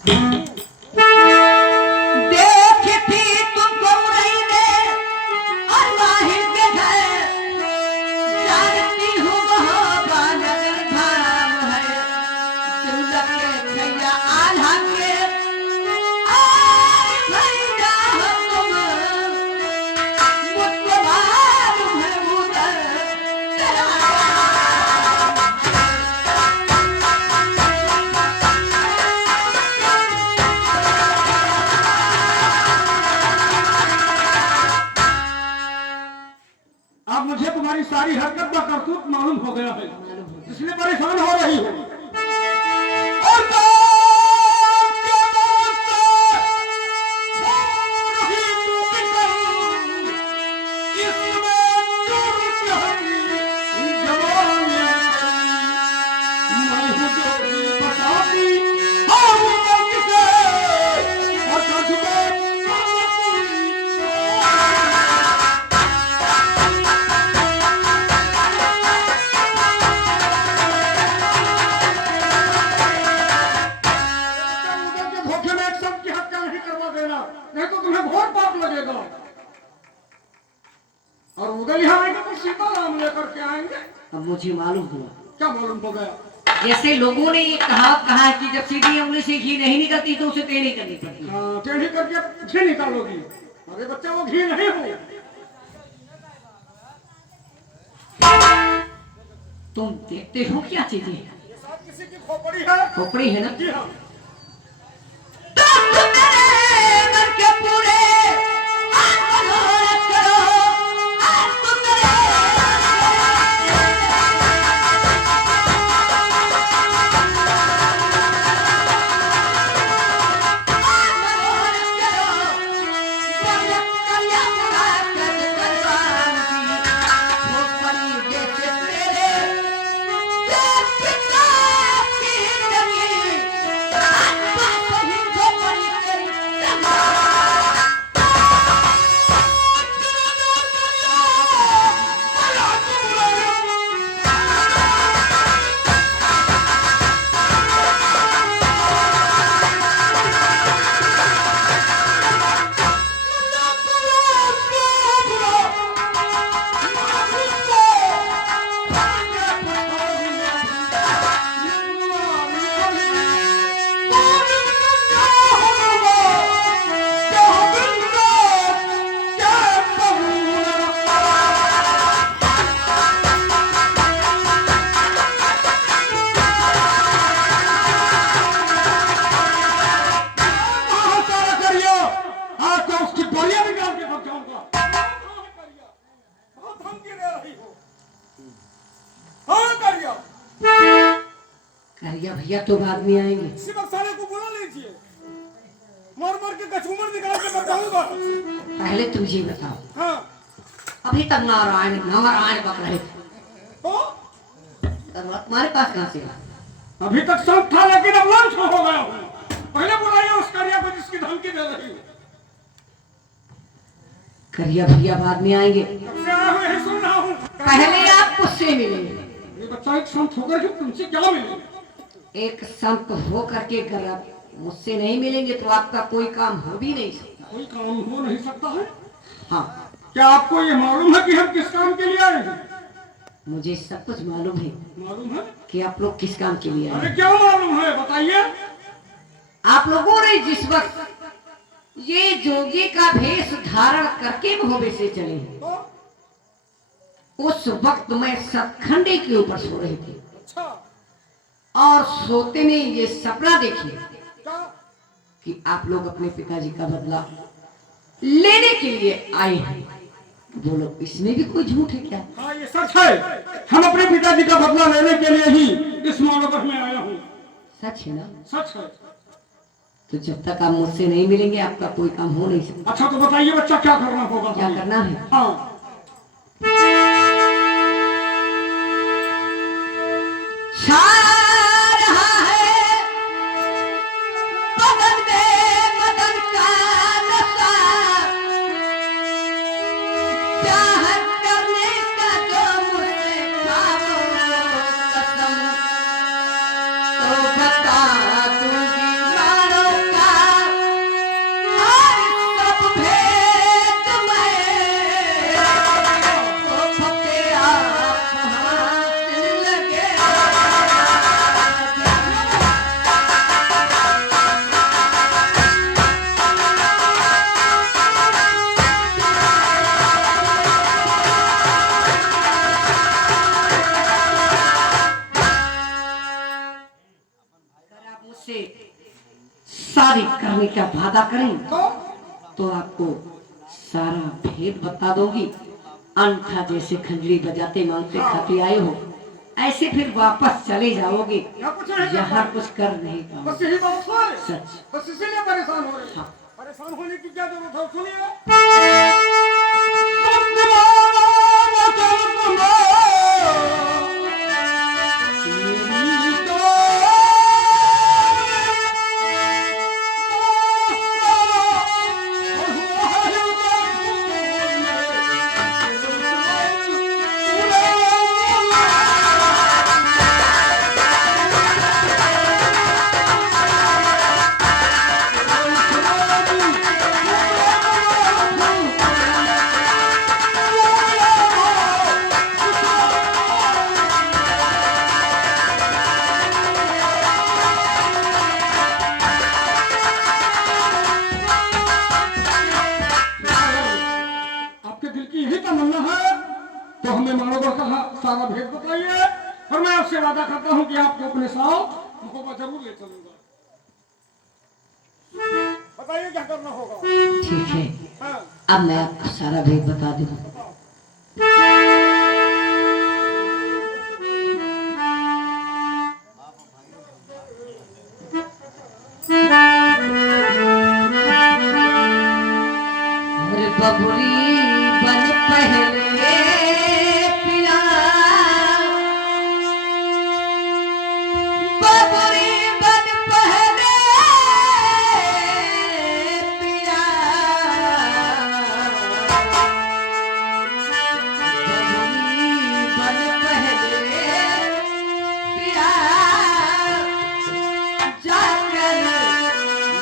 देखती तुमको नहीं दे और माहिर के घर जानती हूँ वह नगर धाम है चुंदक के छैया आल्हा के आए भैया हो तुम मुझको मालूम है उधर तेरा अब मुझे तुम्हारी सारी हरकत का करतूत मालूम हो गया है, इसलिए परेशान हो रही हो। और बाप के वास्ते नहीं तू बिकल, इसमें चूर चढ़ी जवानी। मैं हूँ जोगी बताती, और किसे और कजुबे धोखे में एक शब्द की हत्या नहीं करवा देना, नहीं तो तुम्हें घोर पाप लगेगा। और उधर यहाँ आएंगे तो सीताराम लेकर के आएंगे। अब मुझे मालूम हुआ। क्या मालूम हो गया? जैसे लोगों ने ये कहा कि जब सीधी उंगली से घी नहीं निकलती तो उसे टेढ़ी करनी पड़ती है। हाँ, टेढ़ी करके घी निकालोगी। अरे बच्चा वो घी नहीं हो। तुम देखते हो क्या चीजें? ये सब किसी की खोपड़ी है। खोपड़ी है ना? जी हाँ। करिया भैया तो बाद में आएंगे। इसी वक्त साले को बुला लीजिए, मार मार के कचूमर निकाल के बताऊंगा। पहले तुम ये बताओ, हाँ। अभी तक नारायण बक रहे थे तो तुम्हारे पास कहाँ से? अभी तक सब था, लेकिन अब लंच हो गया हूँ। पहले बुलाइए उस करिया को जिसकी धमकी दे रही है। करिया भैया बाद में आएंगे। कब से आया हूँ यही सुन रहा हूँ। पहले आप मुझसे मिलेंगे। ये बच्चा एक संत होकर के तुमसे क्या मिलेगा? एक संत हो करके अगर आप मुझसे नहीं मिलेंगे तो आपका कोई काम हो भी नहीं सकता। कोई काम हो नहीं सकता है? हाँ। क्या आपको ये मालूम है कि हम किस काम के लिए आए हैं? मुझे सब कुछ मालूम है। मालूम है कि आप लोग किस काम के लिए आए अरे हैं। क्या मालूम है, बताइए। आप लोगों ने जिस वक्त ये जोगी का भेष धारण करके भोबे से चले हैं, तो उस वक्त मैं सतखंडे के ऊपर सो रही थी अच्छा और सोते में ये सपना देखिए क्या? कि आप लोग अपने पिताजी का बदला लेने के लिए आए हैं। बोलो, इसमें भी कोई झूठ है क्या? हाँ, ये सच है। हम अपने पिताजी का बदला लेने के लिए ही इस मानव में आया हूँ। सच है ना? सच है। तो जब तक आप मुझसे नहीं मिलेंगे आपका कोई काम हो नहीं सकता। अच्छा तो बताइए बच्चा, क्या करना होगा? क्या करना है? हाँ। छा रहा है बदन में मदन का नशा, चाहत करने का जो मुझसे खाओ कसम, तो बता दूंगी मानो शादी करने का वादा करें तो तो आपको सारा भेद बता दोगी। अंगूठा जैसे खंजरी बजाते मांगते खाते आए हो, ऐसे फिर वापस चले जाओगे। यहाँ कुछ नहीं यहाँ कर कुछ कर नहीं बस पाओगे। यही बात है। सच। बस इसीलिए परेशान हो रहे हैं। हाँ। परेशान होने की क्या जरूरत है? सुनिए। आपके दिल की यही तमन्ना है तो हमें मानोवर का सारा भेद बताइए, और मैं आपसे वादा करता हूं कि आपको अपने साथ महोबा जरूर ले चलूंगा। बताइए क्या करना होगा। ठीक है, हाँ। अब मैं आपको सारा भेद बता दूँ। और बबुरी बन पहले पिया, बबुरी बन पहले पिया, बबुरी बन पहले पिया, जाकर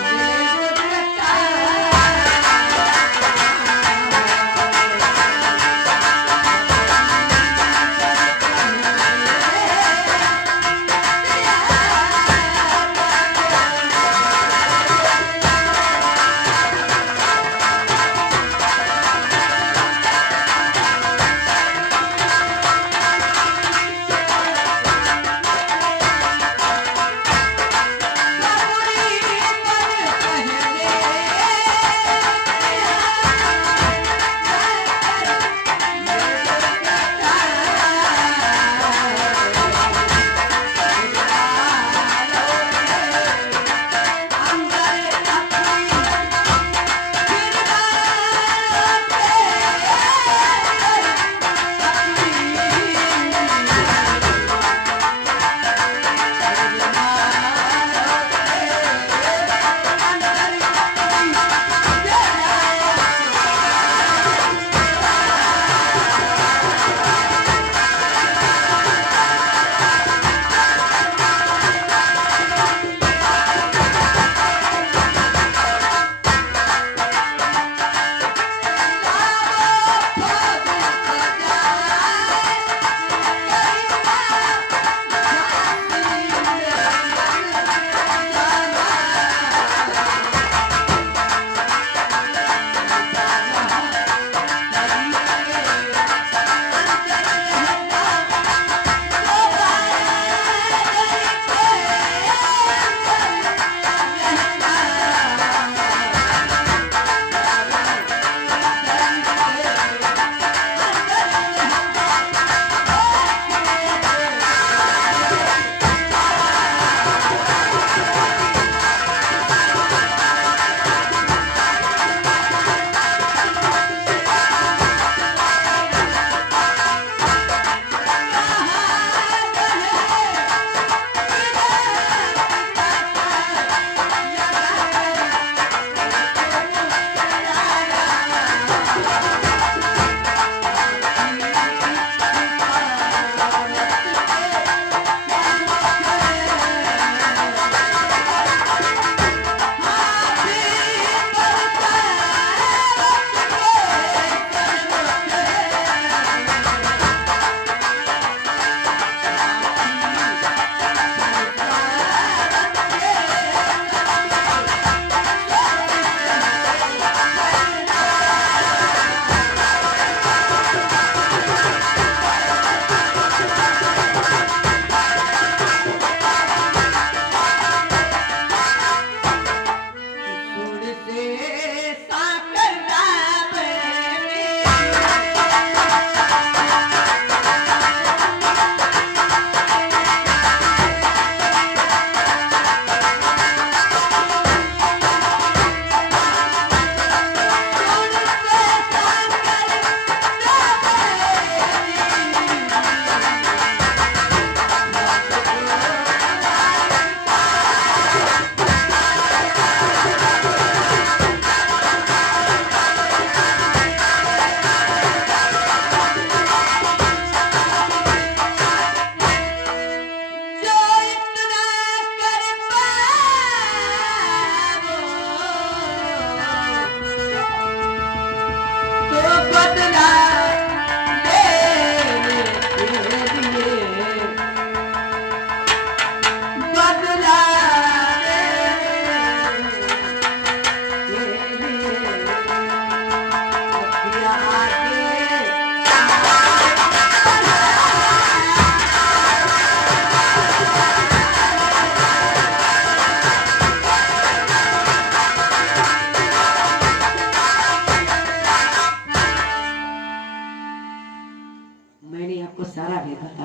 मेरे कटा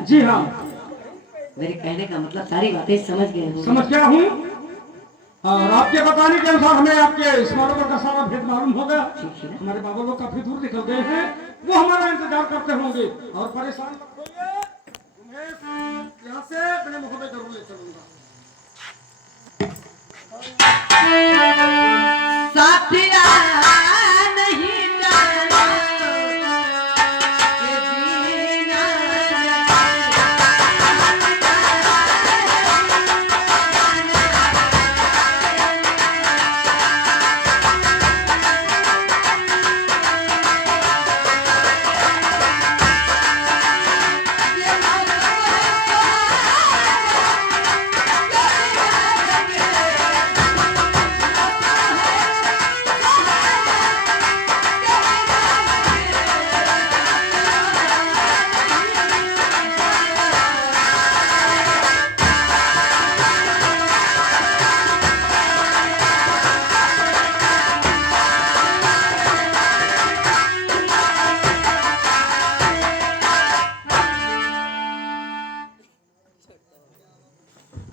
जी हाँ, मेरे कहने का मतलब सारी बातें समझ गए हो। समझ गया हूँ। और आपके बताने के अनुसार हमें आपके स्मारकों का सारा भेद मालूम हो गया। ठीक है। हमारे बाबा लोग काफी दूर निकल गए हैं, वो हमारा इंतजार करते होंगे। और परेशान मत होइए, तुम्हें यहाँ से अपने मुँह में जरूर ले चलूंगा। साथिया नहीं जाना कि जीना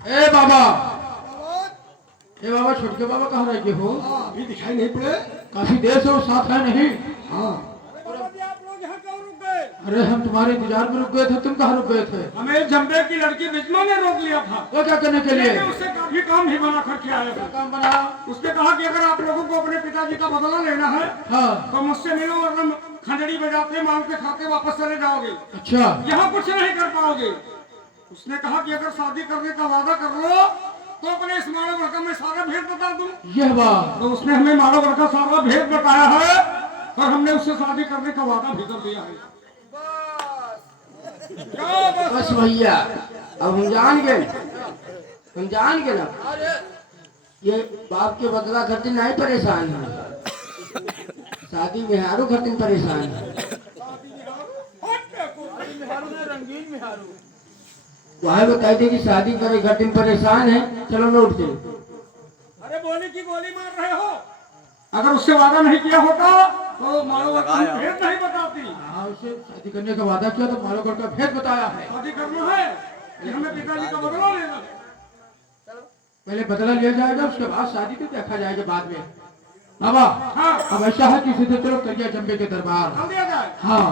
ए बाबा, ए बाबा, छोटके बाबा कहाँ रह गए हो? अभी दिखाई नहीं पड़े। काफी देर से वो साथ है नहीं। हाँ, आप लोग यहाँ क्यों रुक गए? अरे हम तुम्हारे इंतजार में रुक गए थे, तुम कहाँ रुक गए थे? हमें जम्बे की लड़की बिस्मा ने रोक लिया था। वो क्या करने के लिए? लेकिन उससे काफी काम ही बना करके आया क्या था। काम बना? उसने कहा कि अगर आप लोगों को अपने पिताजी का बदला लेना है हाँ, तो मुझसे मिलो, वरना खंडड़ी बजाते मांगते खाते वापस चले जाओगे, अच्छा। यहाँ कुछ नहीं कर पाओगे। उसने कहा कि अगर शादी करने का वादा कर लो तो अपने इस मानव वर्ग में सारा भेद बता दूं। यह बात। तो उसने हमें मानव वर्ग का सारा भेद बताया है और हमने उससे शादी करने का वादा भी कर दिया है। बस भैया, अब हम जान गए, हम जान गए ना। ये बाप के बदला खातिर नहीं परेशान है, शादी बिहारू खातिर परेशान है। वह बताई थी कि शादी करे खातिर परेशान है, चलो लौट चलो। अरे बोली की गोली मार रहे हो? अगर उससे वादा नहीं किया होता तो मानव वर्ग का भेद नहीं बताती। हाँ, उससे शादी करने का वादा किया तो मालोगढ़ का भेद बताया है। शादी करना है कि हमें पिताजी का बदला लेना है। पहले बदला लिया जाएगा, उसके बाद शादी तो देखा जाएगा बाद में। बाबा, हाँ, अब ऐसा है कि सीधे चलो करिया जम्बे के दरबार। हम दिया जाए। हाँ,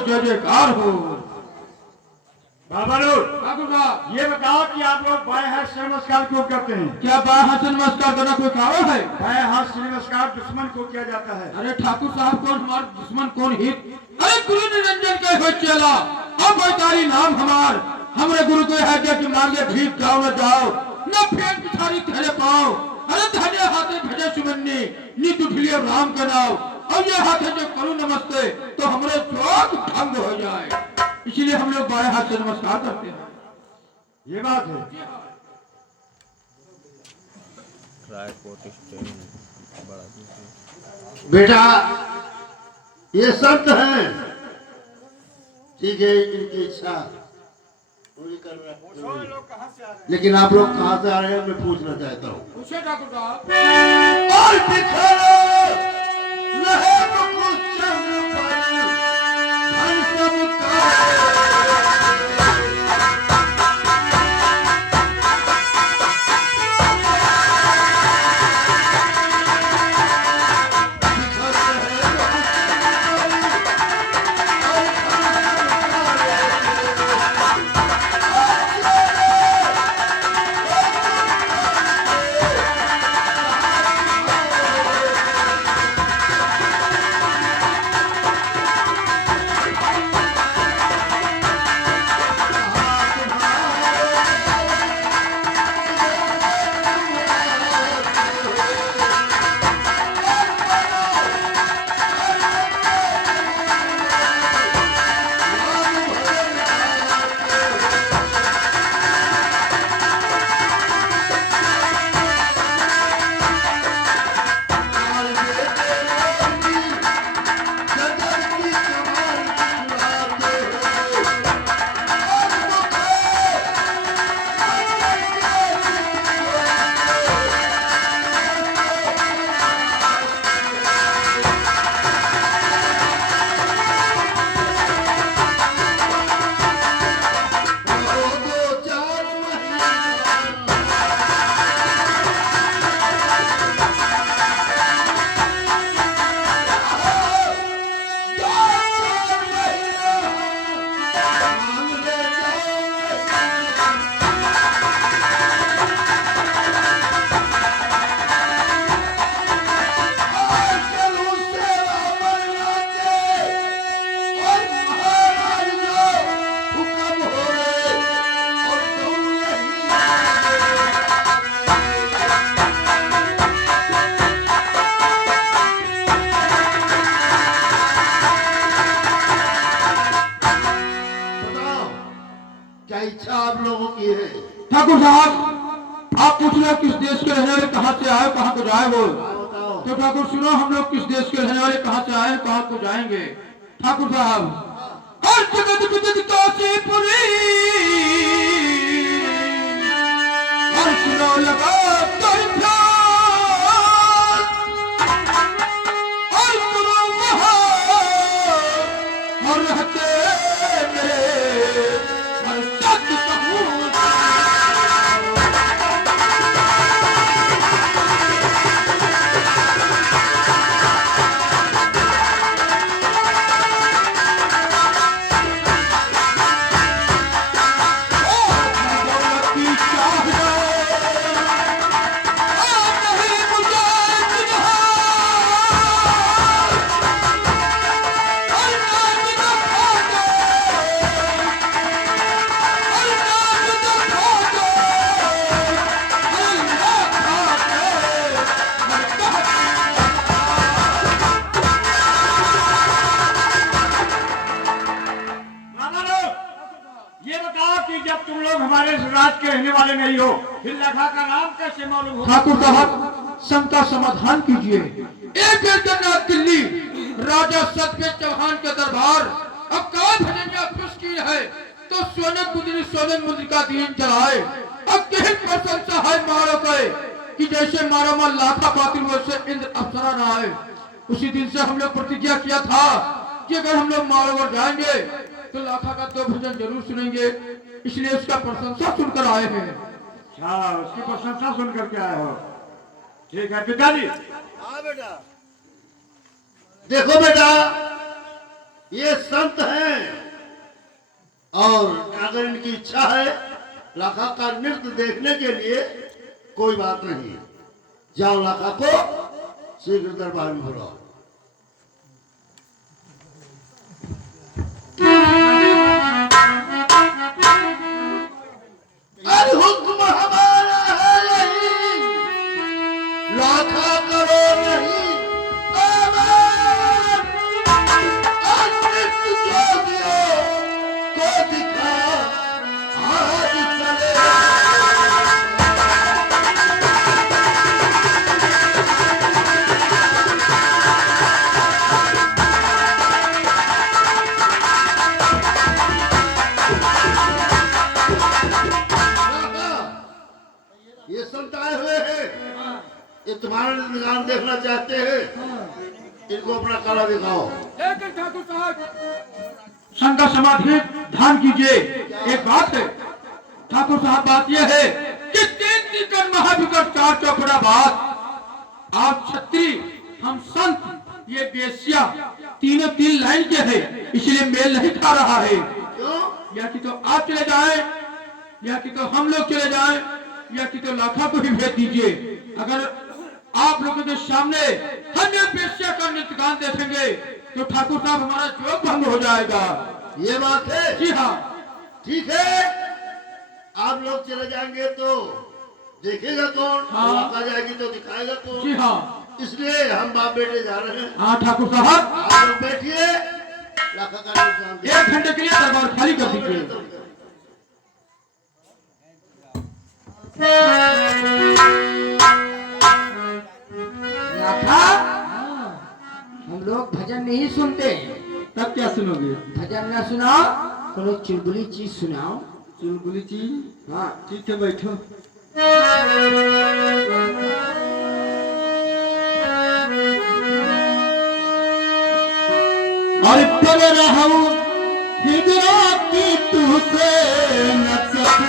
जय जयकार हो। बाबा लोग ठाकुर साहब, ये बताओ कि आप लोग बाएं हाथ से नमस्कार क्यों करते हैं? क्या बाएं हाथ से नमस्कार करना कोई कारण है? बाएं हाथ से नमस्कार दुश्मन को किया जाता है। अरे ठाकुर साहब, कौन हमारे दुश्मन कौन हित? अरे गुरु निरंजन के हो चला, अब तारी नाम हमार। हमरे गुरु को है कि मांगे भीख जाओ न जाओ, न फेर पिछाड़ी तेरे पाओ। अरे धन्य हाथे भजे सुमन्नी नी दुठलिए राम का नाम और ये हाथे जो करूं नमस्ते तो हमारे चौक भंग हो जाए, इसलिए हम लोग बाएं हाथ से नमस्कार करते हैं। ये बात है। बेटा ये शर्त है, ठीक है, इनकी इच्छा पूरी कर रहे हैं। लेकिन आप लोग कहाँ से आ रहे हैं मैं पूछना चाहता हूँ। पूछे ठाकुर साहब। और बिखरे रहे मुकुट चंद्र पर, धन सब का क्या इच्छा आप लोगों की है? ठाकुर साहब आप पूछ रहे हो किस देश के रहने वाले कहाँ से आए कहाँ को जाए बोल। बताओ। तो ठाकुर सुनो हम लोग किस देश के रहने वाले कहाँ से आए कहाँ को जाएंगे। ठाकुर साहब हर जगत विदित काशीपुरी हर सुनो लगा कर ध्यान हर सुनो वहाँ और रहते मेरे हर सत्य कहूँ मामा लोग ये बताओ कि जब तुम लोग हमारे राज के रहने वाले नहीं हो फिर लखा का नाम कैसे मालूम हो? ठाकुर साहब शंका समाधान कीजिए। एक जगन्नाथ दिल्ली राजा सतवेद चौहान के दरबार अब का भजनिया खुशकी है तो सोने मुद्री सोने मुद्रिका दीन चढ़ाए अब किन प्रशंसा है मारो गए कि जैसे मारा मार लाखा पातिल वैसे इंद्र अप्सरा न आए। उसी दिन से हम लोग प्रतिज्ञा किया था कि अगर हम लोग मारोवर जाएंगे तो लाखा का दो भजन जरूर सुनेंगे, इसलिए उसका प्रशंसा सुनकर आए हैं। अच्छा उसकी प्रशंसा सुन करके आए हो, ठीक है पिताजी। हाँ बेटा, देखो बेटा ये संत हैं और अगर इनकी इच्छा है लाखा का नृत्य देखने के लिए कोई बात नहीं, जाओ लाखा को शीघ्र दरबार में बुलाओ। हुक्म हमारा है यही ये तुम्हारा निगान देखना चाहते हैं, इनको अपना कला दिखाओ। लेकिन ठाकुर साहब शंका समाधि ध्यान कीजिए। एक बात है ठाकुर साहब, बात यह है कि 3 निकट महाविकट 4 चौपड़ा बाद आप छत्री हम संत ये बेसिया तीनों 3 लाइन के है, इसलिए मेल नहीं खा रहा है। क्यों? या कि तो आप चले जाएं, या कि तो हम लोग चले जाएं, या कि तो लाखा को ही भेज दीजिए। अगर आप लोगों के सामने हम ये बेसिया का नृत्यगान देखेंगे तो ठाकुर साहब हमारा जोग भंग हो जाएगा। ये बात है? जी हाँ। ठीक है, आप लोग चले जाएंगे तो देखेगा कौन? हाँ। लाखा जाएगी तो दिखाएगा कौन? जी हाँ। इसलिए हम बाप बेटे जा रहे हैं। हाँ ठाकुर साहब, आप लोग बैठिए, लाखा का इंतजाम कीजिए। 1 घंटे के लिए दरबार खाली कर दीजिए। लाखा, हम लोग भजन नहीं सुनते। तब क्या सुनोगे? भजन ना सुनाओ, थोड़ी चुलबुली चीज सुनाओ। चुलबुली चीज? हाँ, ठीक है, बैठो। और फिर रहूं हिजरा की तुझसे न सकूं।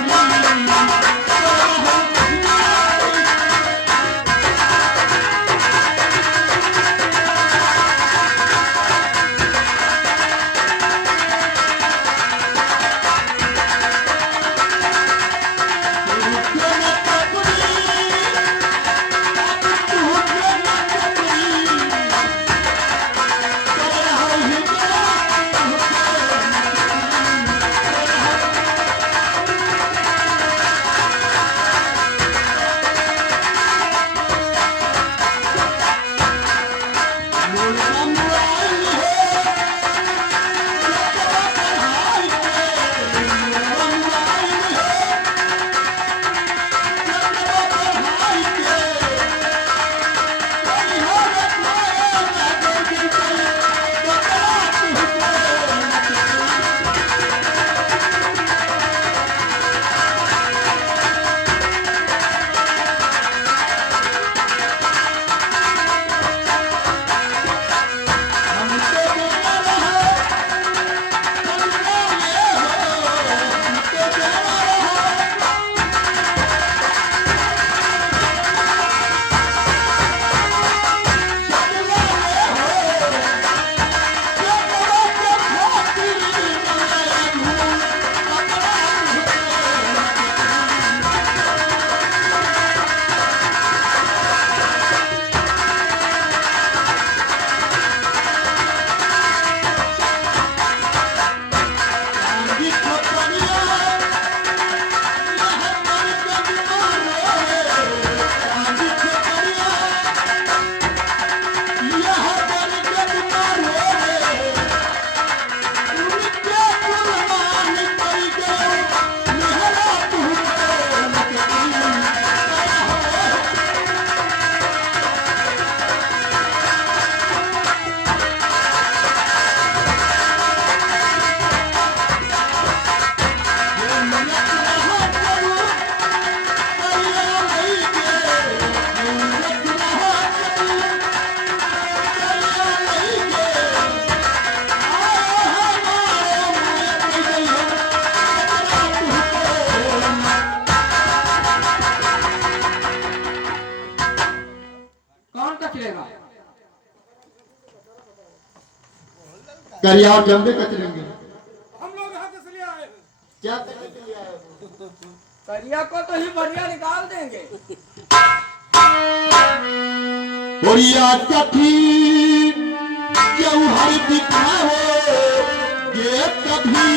करिया और जम्बे कचरेंगे। हम लोग यहाँ से ले आए। क्या करने के लिए आए हो? करिया को तो ही बढ़िया निकाल देंगे। बोरिया सखी जौहर दिखाओ ये कभी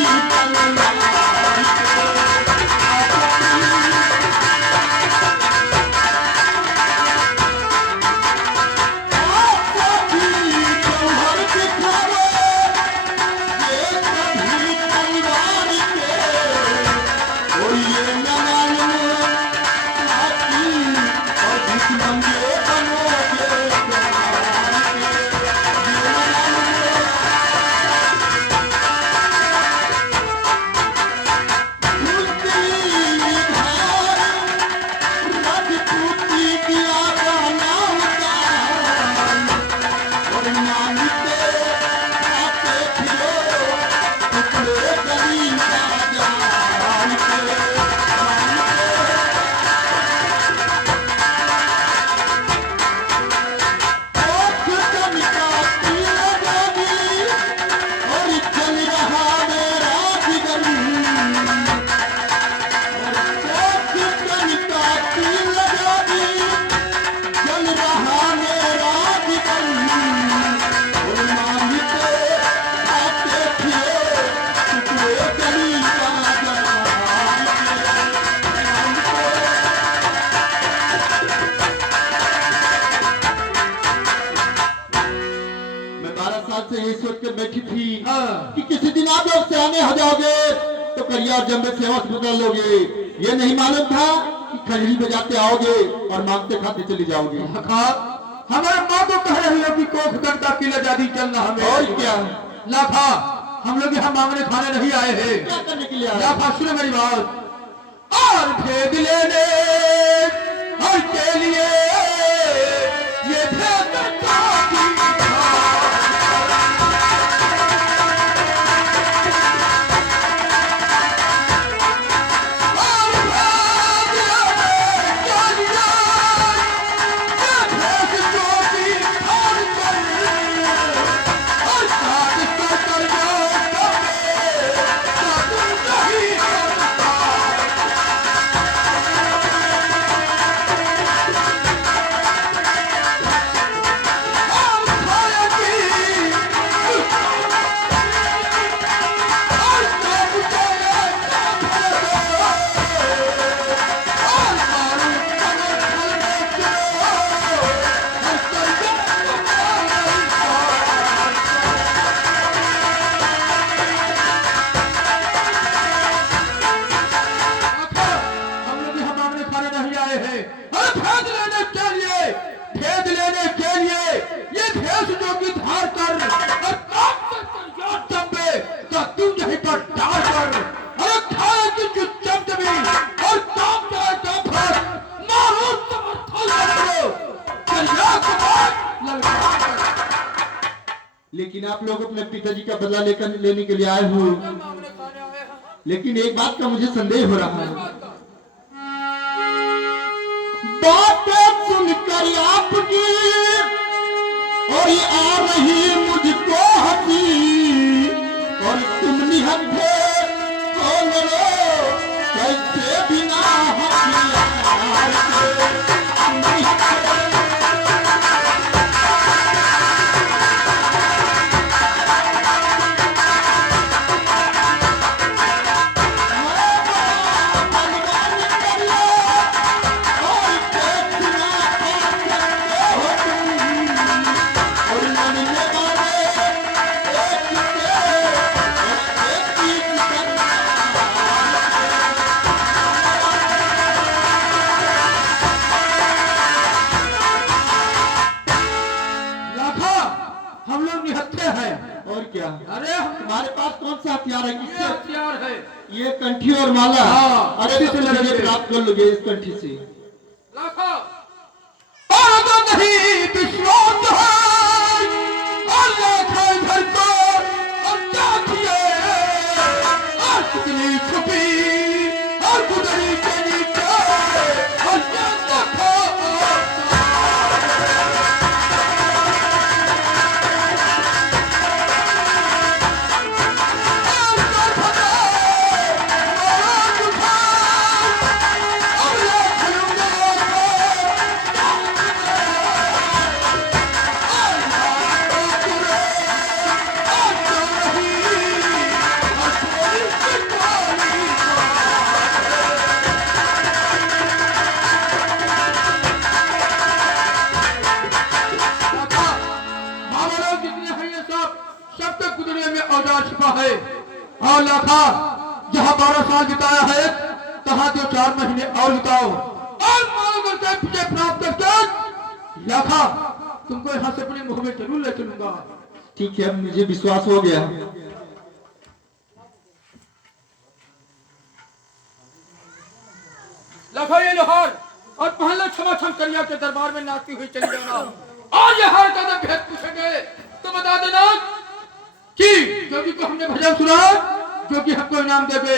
जब सियाने हो जाओगे तो करिया और जम्बे सेवा से बदल लोगे। ये नहीं मालूम था कि खजड़ी बजाते आओगे और मांगते खाते चले जाओगे। लखा हमारे माँ तो कह रही हो कि कोख गंगा की आजादी चलना हमें। और क्या लाखा हम लोग यहाँ मांगने खाने नहीं आए हैं। क्या करने के लिए आए? लाखा सुनो मेरी बात। और भेद लेने और के लिए ये भेद लेकिन आप लोग अपने पिताजी का बदला लेने के लिए आए हो। लेकिन एक बात का मुझे संदेह हो रहा है। बातें सुनकर आपकी और ये आ रही मुझको हंसी और तुम निहत्थे हो लड़ो कैसे बिना हथियार के तुम निहत्थे। और क्या? अरे हमारे पास कौन सा हथियार है? ये किससे? हथियार है। ये कंठी और माला। हाँ, अरे इसी तो से मुझे लड़ेंगे। प्राप्त कर लोगे इस कंठी से। लाखा और तो नहीं विश्वास है और लाखा इधर को और क्या किए और कितनी छुपी और गुदरी के नीचे और क्या देखो है। और लाखा जहाँ 12 साल बिताया है तहाँ तो 4 महीने और बिताओ और मानों के पीछे प्राप्त करके लाखा तुमको यहाँ से अपने मुंह में जरूर ले चलूंगा। ठीक है, मुझे विश्वास हो गया। लाखा ये लोहार और पहले क्षमा क्षम करिया के दरबार में नाचती हुई चली जाना और ये हर कदम भेद पूछेंगे तो बता देना कि जोगी को हमने भजन सुना, जोगी हमको इनाम देवे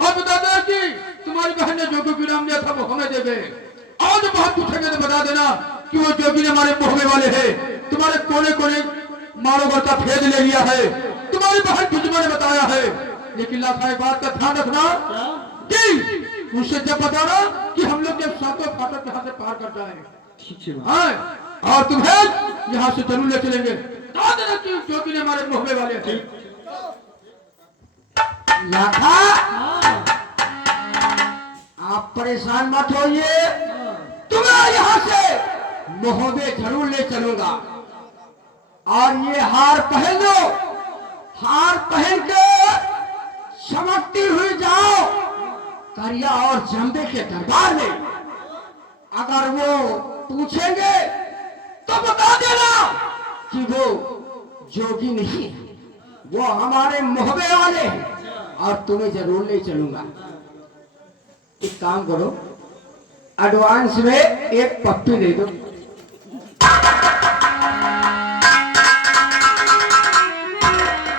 और बता देना कि तुम्हारी बहन ने जोगी को इनाम दिया था वो हमें देवे। आज बहुत पूछेंगे तो बता देना कि वो जोगी ने हमारे मुहमे वाले है, तुम्हारे कोने कोने मारोगर का भेद ले लिया है, तुम्हारी बहन तुझको ने बताया है। लेकिन लाखा एक बात का ध्यान रखना कि उनसे जब बताना कि हम लोग जब सातों फाटक यहाँ से पार कर जाए। ठीक है। हाँ, और तुम्हें यहाँ से जरूर ले चलेंगे। जोगी ने हमारे मुहमे वाले थे। लाखा आप परेशान मत होइए, तुम्हें यहाँ से मोहबे जरूर ले चलूंगा। और ये हार पहन लो, हार पहन के समझती हुई जाओ करिया और जंबे के दरबार में। अगर वो पूछेंगे तो बता देना कि वो जोगी नहीं, वो हमारे मोहबे वाले हैं और तुम्हें जरूर ले चलूंगा। एक काम करो, एडवांस में एक पप्पी दे दो।